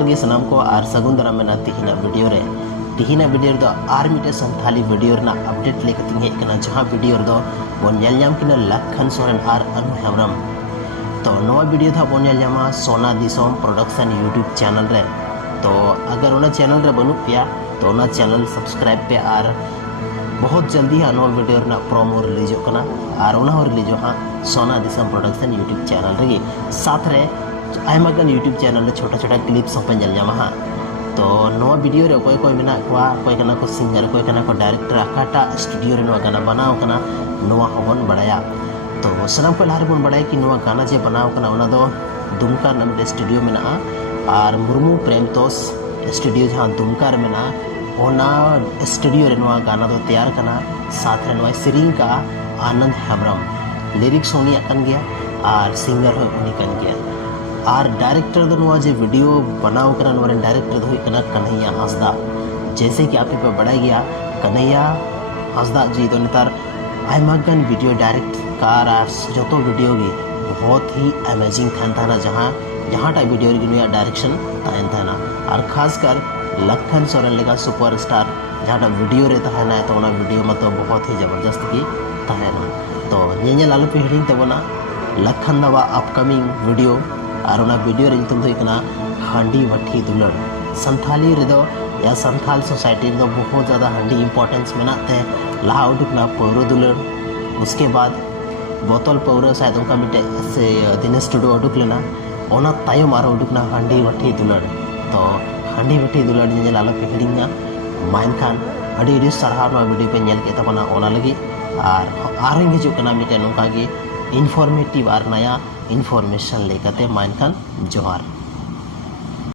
जोहार गे सनाम को आर सगुन दाराम मेना तिहिना वीडियो रे आर मिटे संथाली वीडियो रना अपडेट लेकतिंग हेज कना जहां वीडियो रे बोन नेल ᱧᱟᱢ किना लखन सोरेन आर अनु हेम्ब्रम तो नवा वीडियो था बोन नेल ᱧᱟᱢᱟ सोना दिसोम प्रोडक्शन यूट्यूब चैनल रे। तो अगर उना चैनल रे बनु पिया तो उना चैनल सब्सक्राइब पे आर बहुत जल्दी हाँ नवा वीडियो रना प्रोमो रिलीज कना आर उना हो रिलीज हाँ सोना दिसोम प्रोडक्शन यूट्यूब चैनल रे साथ रे आयमा गन यूट्यूब चैनल रे छोटा छोटा क्लिप्स पे नेल ᱧᱟᱢᱟ हाँ। तो नवा वीडियो रे कोई मेना कोई कना को सिंगर कोई कना को डायरेक्टर अकाटा स्टूडियो रे नवा गाना बनाव कना नवा होबन बड़ाया। तो सनाम को लहारे बन बड़ाय कि नवा गाना जे बनाव कना उना दो दुमका नाम स्टूडियो मेना आर मुर्मू प्रेमतोष स्टूडियो जहां दुमका रे मेना ओना स्टूडियो रे नवा गाना दो तैयार कना साथ रे नवा सेरिंग का आनंद हेम्ब्रम लिरिक्स होनी अकन गया आर सिंगर हो उनी कन गया आर डायरेक्टर दो नवा जे वीडियो बनाव कना नवा डायरेक्टर दो कना कन्हैया हंसदा। जैसे कि आप पे बढ़ा गया कन्हैया हंसदा जी तो नितार आयमागन वीडियो डायरेक्ट कार आर जो वीडियो भी बहुत ही अमेजिंग था जहाँ टाइप वीडियो रे डायरेक्शन था और खासकर लखन सोरेन लेगा सुपर स्टार जहाँ वीडियो रे तहना तो वीडियो में तो बहुत ही जबरदस्त की तहना। तो नेल आलू पे हिडिंग तबना लखन दवा अपकमिंग वीडियो और वीडियो रे तुम तो हांडी वठी दुलड़ संथाली रे या संथाल सोसाइटी रे बहुत ज़्यादा हांडी इम्पोर्टेंस मेनाते लहा उडुकना पौरो दुलड़ उसके बाद बोतल पौरो शायद उनका मिटे से दिनेश टुडू उडुक लेना ओना तायम आरो उडुकना हांडी वठी दुलड़। तो हांडी वठी दुलड़ नेल आलो पे हिडिंगा माइन खान अड़ी सारहाव वीडियो पे नेल के तबना ओना लगी आर हिजू कना मिटे नोका गे इनफॉर्मेटिव और नया इन्फॉर्मेशन लेकते माइन खान जोहार।